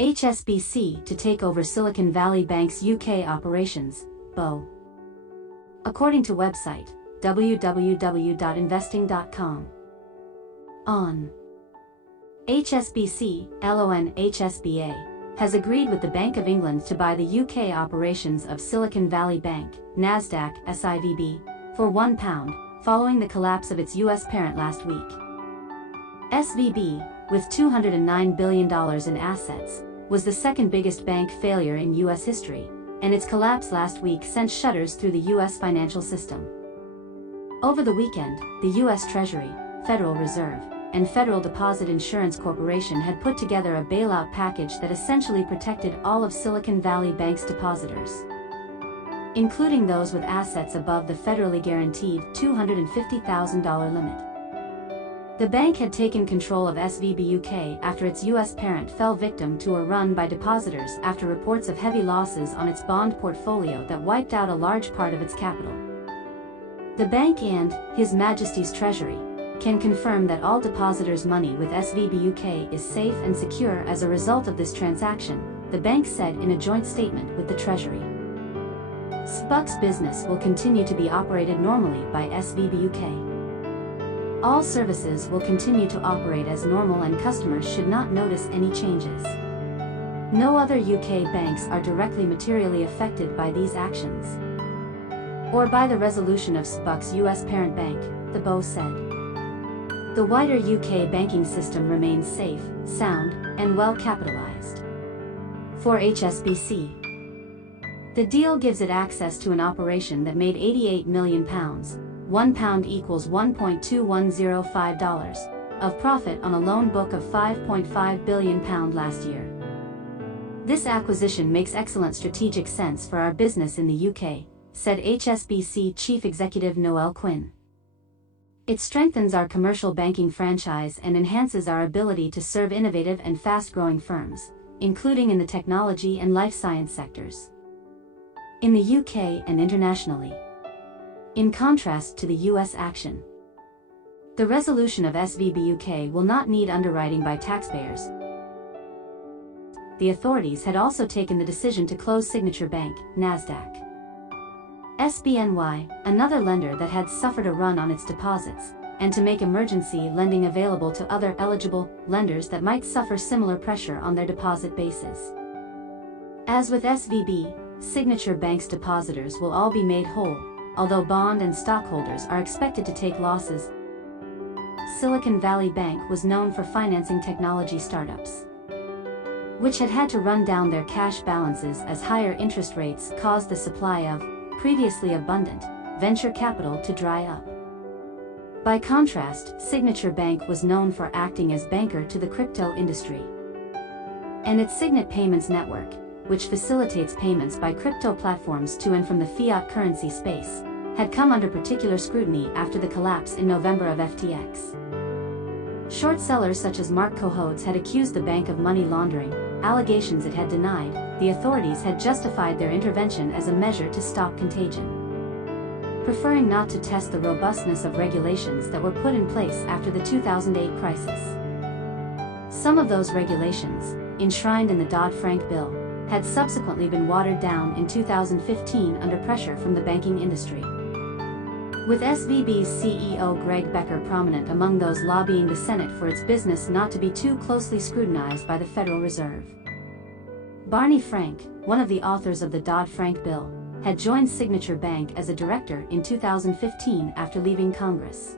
HSBC to take over Silicon Valley Bank's UK operations, BO. According to website www.investing.com. On. HSBC, HSBA, has agreed with the Bank of England to buy the UK operations of Silicon Valley Bank, Nasdaq, SIVB, for £1, following the collapse of its US parent last week. SVB, with $209 billion in assets, was the second biggest bank failure in US history, and its collapse last week sent shudders through the US financial system. Over the weekend, the US Treasury, Federal Reserve, and Federal Deposit Insurance Corporation had put together a bailout package that essentially protected all of Silicon Valley Bank's depositors, including those with assets above the federally guaranteed $250,000 limit. The bank had taken control of SVB UK after its US parent fell victim to a run by depositors after reports of heavy losses on its bond portfolio that wiped out a large part of its capital. The bank and His Majesty's Treasury can confirm that all depositors' money with SVB UK is safe and secure as a result of this transaction, the bank said in a joint statement with the Treasury. SVB's business will continue to be operated normally by SVB UK. All services will continue to operate as normal and customers should not notice any changes. No other UK banks are directly materially affected by these actions, or by the resolution of SVB's US parent bank, the BO said. The wider UK banking system remains safe, sound, and well capitalized. For HSBC, the deal gives it access to an operation that made £88 million, £1 equals $1.2105, of profit on a loan book of £5.5 billion last year. This acquisition makes excellent strategic sense for our business in the UK, said HSBC Chief Executive Noel Quinn. It strengthens our commercial banking franchise and enhances our ability to serve innovative and fast-growing firms, including in the technology and life science sectors, in the UK and internationally. In contrast to the US action, the resolution of SVB UK will not need underwriting by taxpayers. The authorities had also taken the decision to close Signature Bank, Nasdaq. SBNY, another lender that had suffered a run on its deposits, and to make emergency lending available to other eligible lenders that might suffer similar pressure on their deposit bases. As with SVB, Signature Bank's depositors will all be made whole, although bond and stockholders are expected to take losses. Silicon Valley Bank was known for financing technology startups, which had to run down their cash balances as higher interest rates caused the supply of previously abundant venture capital to dry up. By contrast, Signature Bank was known for acting as banker to the crypto industry, and its Signet Payments network, which facilitates payments by crypto platforms to and from the fiat currency space, had come under particular scrutiny after the collapse in November of FTX. Short sellers such as Mark Cohodes had accused the bank of money laundering, allegations it had denied. The authorities had justified their intervention as a measure to stop contagion, preferring not to test the robustness of regulations that were put in place after the 2008 crisis. Some of those regulations, enshrined in the Dodd-Frank bill, had subsequently been watered down in 2015 under pressure from the banking industry, with SVB's CEO Greg Becker prominent among those lobbying the Senate for its business not to be too closely scrutinized by the Federal Reserve. Barney Frank, one of the authors of the Dodd-Frank bill, had joined Signature Bank as a director in 2015 after leaving Congress.